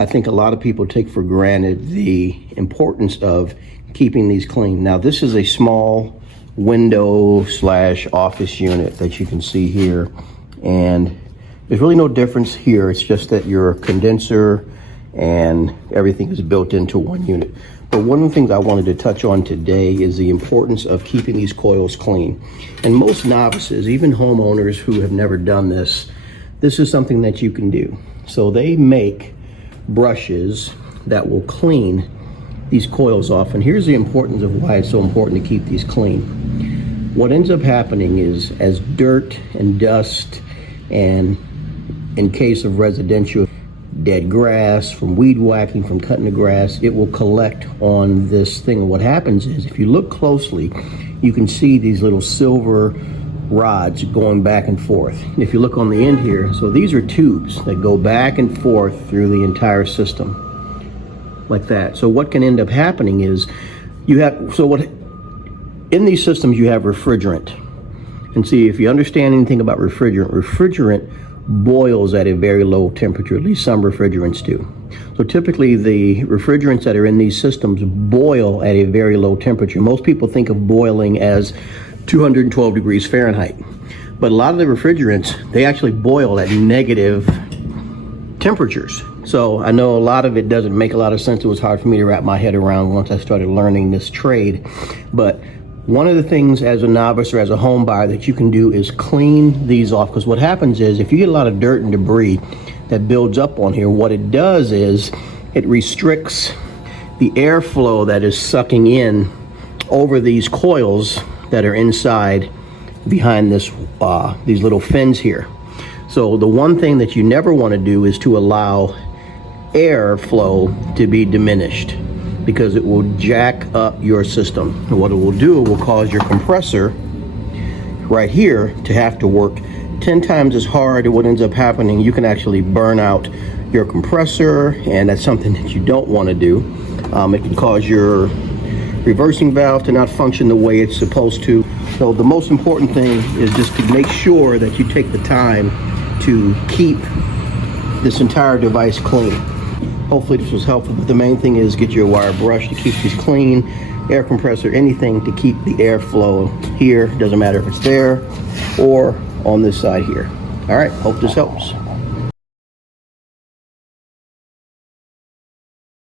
I think a lot of people take for granted the importance of keeping these clean. Now, this is a small window slash office unit that you can see here, and there's really no difference here. It's just that your condenser and everything is built into one unit. But one of the things I wanted to touch on today is the importance of keeping these coils clean. And most novices, even homeowners who have never done this, this is something that you can do. So they make brushes that will clean these coils off. And here's the importance of why it's so important to keep these clean. What ends up happening is, as dirt and dust, and in case of residential, dead grass, from weed whacking, from cutting the grass, it will collect on this thing. And what happens is, if you look closely, you can see these little silver rods going back and forth. If you look on the end here, so these are tubes that go back and forth through the entire system, like that. So what can end up happening is, in these systems you have refrigerant. And see, if you understand anything about refrigerant boils at a very low temperature, at least some refrigerants do. So typically the refrigerants that are in these systems boil at a very low temperature. Most people think of boiling as 212 degrees Fahrenheit. But a lot of the refrigerants, they actually boil at negative temperatures. So I know a lot of it doesn't make a lot of sense. It was hard for me to wrap my head around once I started learning this trade. But one of the things as a novice or as a home buyer that you can do is clean these off, because what happens is, if you get a lot of dirt and debris that builds up on here, what it does is it restricts the airflow that is sucking in over these coils that are inside behind this these little fins here. So the one thing that you never want to do is to allow airflow to be diminished, because it will jack up your system. And what it will do, it will cause your compressor right here to have to work 10 times as hard. And what ends up happening, you can actually burn out your compressor, and that's something that you don't want to do. It can cause your reversing valve to not function the way it's supposed to. So the most important thing is just to make sure that you take the time to keep this entire device clean. Hopefully this was helpful, but the main thing is get your wire brush to keep these clean, air compressor, anything to keep the airflow here. Doesn't matter if it's there or on this side here. All right, hope this helps.